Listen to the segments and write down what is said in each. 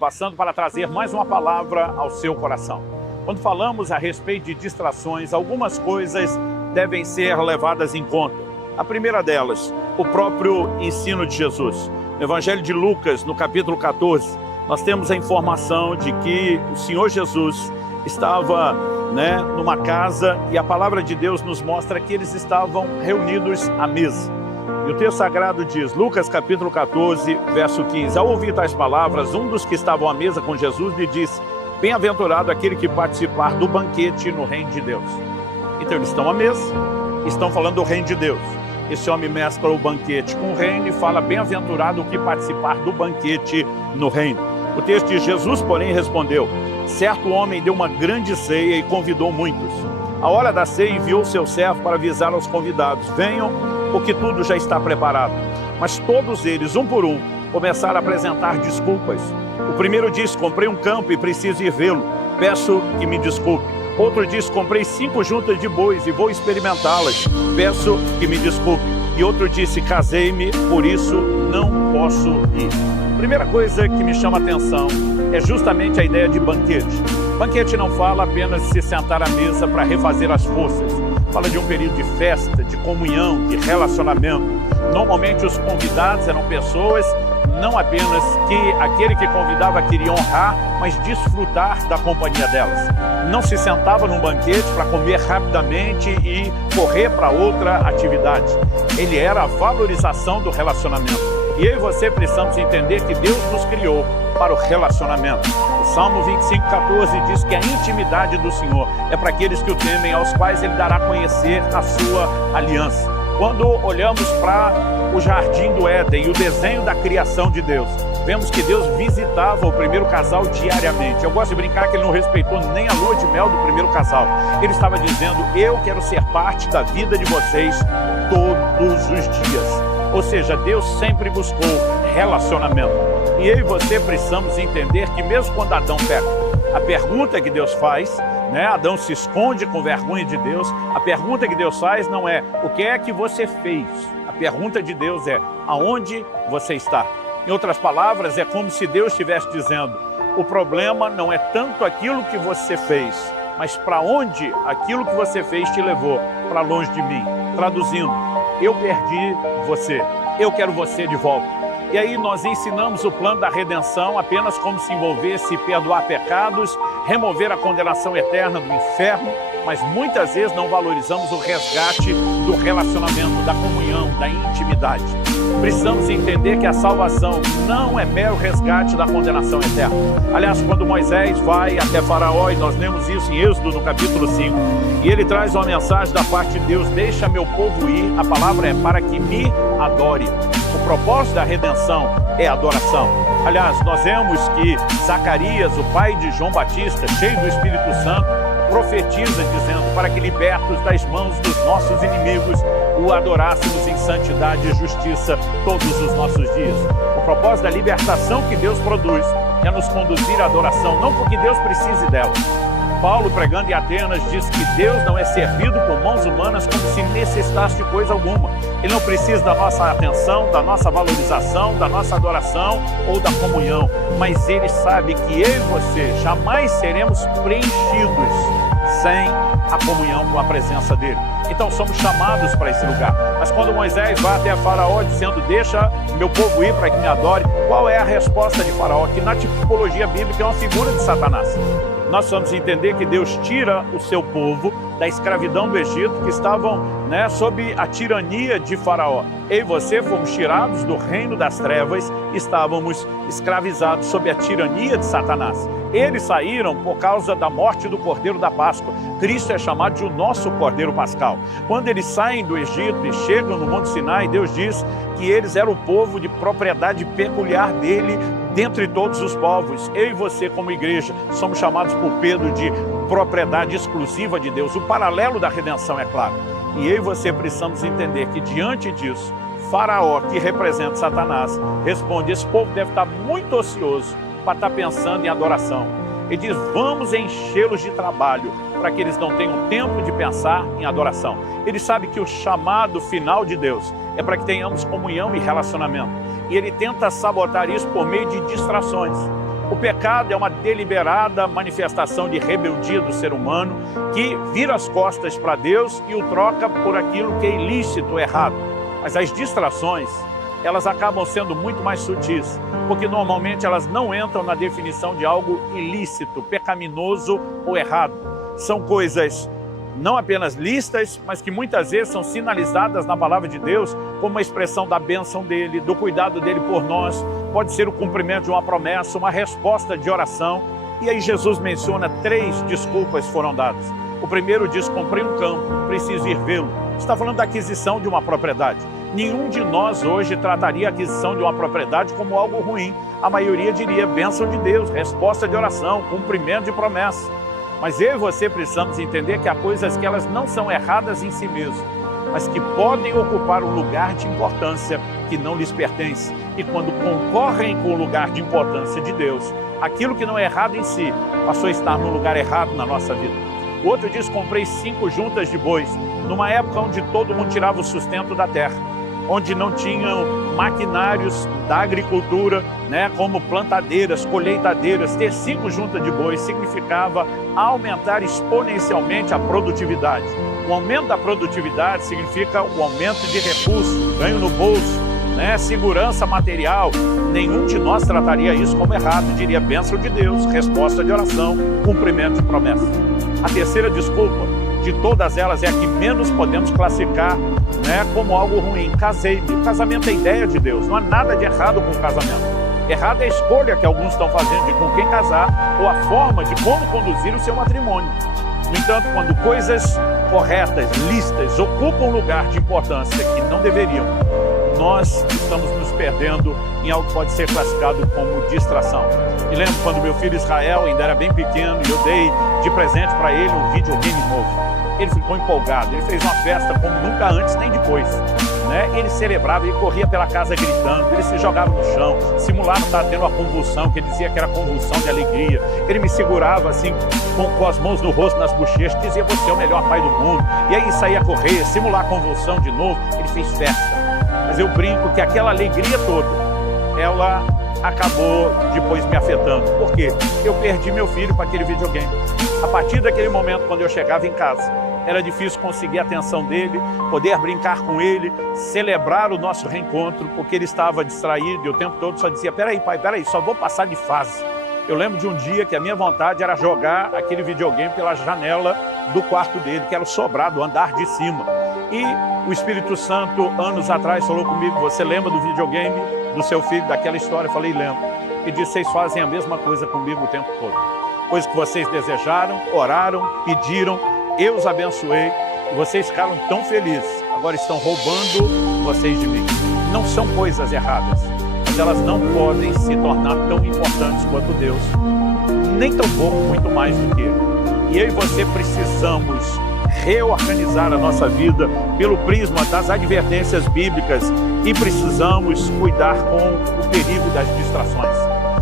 Passando para trazer mais uma palavra ao seu coração. Quando falamos a respeito de distrações, algumas coisas devem ser levadas em conta. A primeira delas, o próprio ensino de Jesus. No Evangelho de Lucas, no capítulo 14, nós temos a informação de que o Senhor Jesus estava numa casa e a palavra de Deus nos mostra que eles estavam reunidos à mesa. E o texto sagrado diz, Lucas capítulo 14, verso 15, ao ouvir tais palavras, um dos que estavam à mesa com Jesus lhe disse, bem-aventurado aquele que participar do banquete no reino de Deus. Então eles estão à mesa, estão falando do reino de Deus. Esse homem mescla o banquete com o reino e fala, bem-aventurado o que participar do banquete no reino. O texto diz, Jesus, porém, respondeu, certo homem deu uma grande ceia e convidou muitos. A hora da ceia enviou seu servo para avisar aos convidados, venham, porque tudo já está preparado. Mas todos eles, um por um, começaram a apresentar desculpas. O primeiro disse, comprei um campo e preciso ir vê-lo, peço que me desculpe. Outro disse, comprei 5 juntas de bois e vou experimentá-las, peço que me desculpe. E outro disse, casei-me, por isso não posso ir. Primeira coisa que me chama a atenção é justamente a ideia de banquete. Banquete não fala apenas de se sentar à mesa para refazer as forças. Fala de um período de festa, de comunhão, de relacionamento. Normalmente os convidados eram pessoas, não apenas que aquele que convidava queria honrar, mas desfrutar da companhia delas. Não se sentava num banquete para comer rapidamente e correr para outra atividade. Ele era a valorização do relacionamento. E eu e você precisamos entender que Deus nos criou para o relacionamento. O Salmo 25:14 diz que a intimidade do Senhor é para aqueles que o temem, aos quais Ele dará a conhecer a sua aliança. Quando olhamos para o jardim do Éden e o desenho da criação de Deus, vemos que Deus visitava o primeiro casal diariamente. Eu gosto de brincar que Ele não respeitou nem a lua de mel do primeiro casal. Ele estava dizendo, eu quero ser parte da vida de vocês todos os dias. Ou seja, Deus sempre buscou relacionamento. E eu e você precisamos entender que mesmo quando Adão peca, a pergunta que Deus faz, Adão se esconde com vergonha de Deus, a pergunta que Deus faz não é o que é que você fez, a pergunta de Deus é aonde você está. Em outras palavras, é como se Deus estivesse dizendo, o problema não é tanto aquilo que você fez, mas para onde aquilo que você fez te levou, para longe de mim. Traduzindo, eu perdi você, eu quero você de volta. E aí nós ensinamos o plano da redenção apenas como se envolvesse perdoar pecados, remover a condenação eterna do inferno, mas muitas vezes não valorizamos o resgate do relacionamento, da comunhão, da intimidade. Precisamos entender que a salvação não é mero resgate da condenação eterna. Aliás, quando Moisés vai até Faraó, e nós lemos isso em Êxodo no capítulo 5, e ele traz uma mensagem da parte de Deus, deixa meu povo ir, a palavra é para que me adore. O propósito da redenção é a adoração. Aliás, nós vemos que Zacarias, o pai de João Batista, cheio do Espírito Santo, profetiza dizendo para que libertos das mãos dos nossos inimigos, o adorássemos em santidade e justiça todos os nossos dias. O propósito da libertação que Deus produz é nos conduzir à adoração, não porque Deus precise dela. Paulo, pregando em Atenas, diz que Deus não é servido por mãos humanas como se necessitasse de coisa alguma. Ele não precisa da nossa atenção, da nossa valorização, da nossa adoração ou da comunhão. Mas Ele sabe que eu e você jamais seremos preenchidos sem a comunhão com a presença dEle. Então somos chamados para esse lugar. Mas quando Moisés vai até Faraó dizendo, deixa meu povo ir para que me adore, qual é a resposta de Faraó? Que na tipologia bíblica é uma figura de Satanás. Nós vamos entender que Deus tira o seu povo da escravidão do Egito, que estavam sob a tirania de Faraó. Eu e você fomos tirados do reino das trevas, estávamos escravizados sob a tirania de Satanás. Eles saíram por causa da morte do Cordeiro da Páscoa. Cristo é chamado de o nosso Cordeiro Pascal. Quando eles saem do Egito e chegam no Monte Sinai, Deus diz que eles eram o povo de propriedade peculiar dele, dentre todos os povos. Eu e você, como igreja, somos chamados por Pedro de propriedade exclusiva de Deus. O paralelo da redenção é claro. E eu e você precisamos entender que diante disso, Faraó, que representa Satanás, responde, esse povo deve estar muito ocioso para estar pensando em adoração. Ele diz, vamos enchê-los de trabalho para que eles não tenham tempo de pensar em adoração. Ele sabe que o chamado final de Deus é para que tenhamos comunhão e relacionamento. E ele tenta sabotar isso por meio de distrações. O pecado é uma deliberada manifestação de rebeldia do ser humano que vira as costas para Deus e o troca por aquilo que é ilícito, errado. Mas as distrações, elas acabam sendo muito mais sutis, porque normalmente elas não entram na definição de algo ilícito, pecaminoso ou errado. São coisas não apenas listas, mas que muitas vezes são sinalizadas na palavra de Deus como uma expressão da bênção dele, do cuidado dele por nós. Pode ser o cumprimento de uma promessa, uma resposta de oração. E aí Jesus menciona 3 desculpas foram dadas. O primeiro diz: comprei um campo, preciso ir vê-lo. Está falando da aquisição de uma propriedade. Nenhum de nós hoje trataria a aquisição de uma propriedade como algo ruim. A maioria diria bênção de Deus, resposta de oração, cumprimento de promessa. Mas eu e você precisamos entender que há coisas que elas não são erradas em si mesmas, mas que podem ocupar um lugar de importância que não lhes pertence. E quando concorrem com o lugar de importância de Deus, aquilo que não é errado em si passou a estar no lugar errado na nossa vida. O outro diz: comprei 5 juntas de bois, numa época onde todo mundo tirava o sustento da terra, onde não tinham maquinários da agricultura, como plantadeiras, colheitadeiras. Ter 5 juntas de bois significava aumentar exponencialmente a produtividade. O aumento da produtividade significa o aumento de recursos, ganho no bolso, segurança material. Nenhum de nós trataria isso como errado, diria bênção de Deus, resposta de oração, cumprimento de promessa. A terceira desculpa de todas elas é a que menos podemos classificar como algo ruim. Casei-me. O casamento é ideia de Deus, não há nada de errado com o casamento. Errada é a escolha que alguns estão fazendo de com quem casar ou a forma de como conduzir o seu matrimônio. No entanto, quando coisas corretas, listas, ocupam um lugar de importância que não deveriam, nós estamos nos perdendo em algo que pode ser classificado como distração. Me lembro quando meu filho Israel ainda era bem pequeno e eu dei de presente para ele um videogame novo. Ele ficou empolgado, ele fez uma festa como nunca antes nem depois. Ele celebrava, ele corria pela casa gritando, ele se jogava no chão, simulava estar tendo uma convulsão, que ele dizia que era convulsão de alegria. Ele me segurava assim, com as mãos no rosto, nas bochechas, dizia: você é o melhor pai do mundo. E aí saía a correr, simular a convulsão de novo. Ele fez festa. Mas eu brinco que aquela alegria toda, ela acabou depois me afetando. Por quê? Eu perdi meu filho para aquele videogame. A partir daquele momento, quando eu chegava em casa, era difícil conseguir a atenção dele, poder brincar com ele, celebrar o nosso reencontro, porque ele estava distraído e o tempo todo só dizia: peraí pai, peraí, só vou passar de fase. Eu lembro de um dia que a minha vontade era jogar aquele videogame pela janela do quarto dele, que era o sobrado, o andar de cima. E o Espírito Santo, anos atrás, falou comigo: você lembra do videogame do seu filho, daquela história? Eu falei: lembro. E disse: vocês fazem a mesma coisa comigo o tempo todo. Coisa que vocês desejaram, oraram, pediram, eu os abençoei, e vocês ficaram tão felizes, agora estão roubando vocês de mim. Não são coisas erradas, mas elas não podem se tornar tão importantes quanto Deus, nem tão pouco, muito mais do que Ele. E eu e você precisamos reorganizar a nossa vida pelo prisma das advertências bíblicas e precisamos cuidar com o perigo das distrações.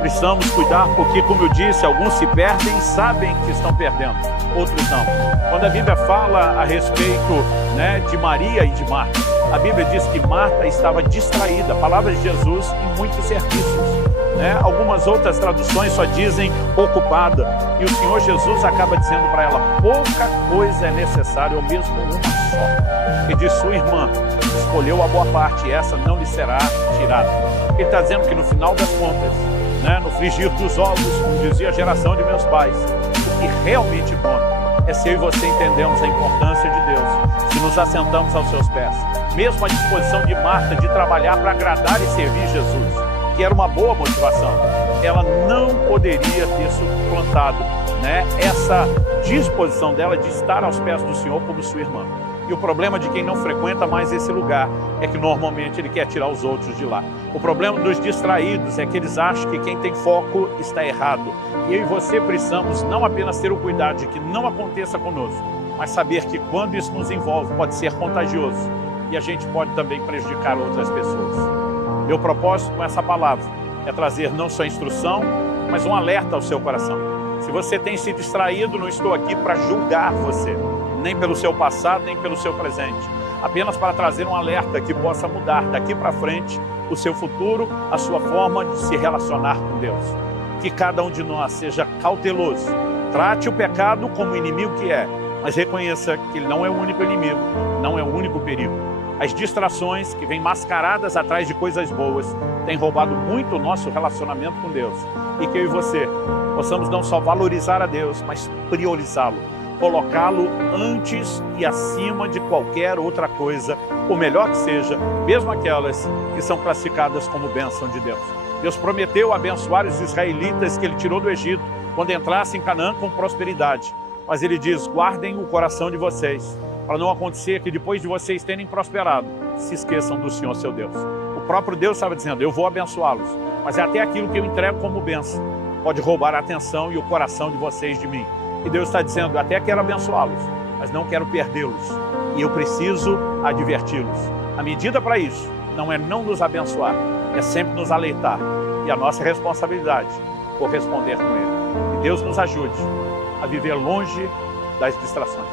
Precisamos cuidar porque, como eu disse, alguns se perdem e sabem que estão perdendo, outros não. Quando a Bíblia fala a respeito de Maria e de Marta, a Bíblia diz que Marta estava distraída, palavras de Jesus, em muitos serviços. Algumas outras traduções só dizem ocupada. E o Senhor Jesus acaba dizendo para ela: pouca coisa é necessária, ou mesmo uma só. E diz: sua irmã escolheu a boa parte, e essa não lhe será tirada. Ele está dizendo que no final das contas, no frigir dos ovos, como dizia a geração de meus pais, o que realmente conta é se eu e você entendemos a importância de Deus, se nos assentamos aos seus pés. Mesmo a disposição de Marta de trabalhar para agradar e servir Jesus, que era uma boa motivação, ela não poderia ter suplantado essa disposição dela de estar aos pés do Senhor como sua irmã. E o problema de quem não frequenta mais esse lugar é que normalmente ele quer tirar os outros de lá. O problema dos distraídos é que eles acham que quem tem foco está errado. E eu e você precisamos não apenas ter o cuidado de que não aconteça conosco, mas saber que quando isso nos envolve pode ser contagioso e a gente pode também prejudicar outras pessoas. Meu propósito com essa palavra é trazer não só instrução, mas um alerta ao seu coração. Se você tem se distraído, não estou aqui para julgar você, nem pelo seu passado, nem pelo seu presente. Apenas para trazer um alerta que possa mudar daqui para frente o seu futuro, a sua forma de se relacionar com Deus. que cada um de nós seja cauteloso. Trate o pecado como o inimigo que é, mas reconheça que ele não é o único inimigo, não é o único perigo. As distrações que vêm mascaradas atrás de coisas boas têm roubado muito o nosso relacionamento com Deus. E que eu e você possamos não só valorizar a Deus, mas priorizá-lo, colocá-lo antes e acima de qualquer outra coisa, por melhor que seja, mesmo aquelas que são classificadas como bênção de Deus. Deus prometeu abençoar os israelitas que ele tirou do Egito, quando entrassem em Canaã com prosperidade. Mas ele diz, guardem o coração de vocês, para não acontecer que depois de vocês terem prosperado, se esqueçam do Senhor seu Deus. O próprio Deus estava dizendo, eu vou abençoá-los, mas é até aquilo que eu entrego como bênção pode roubar a atenção e o coração de vocês de mim. E Deus está dizendo, até quero abençoá-los, mas não quero perdê-los. E eu preciso adverti-los. A medida para isso não é não nos abençoar, é sempre nos aleitar. E a nossa responsabilidade corresponder com Ele. Que Deus nos ajude a viver longe das distrações.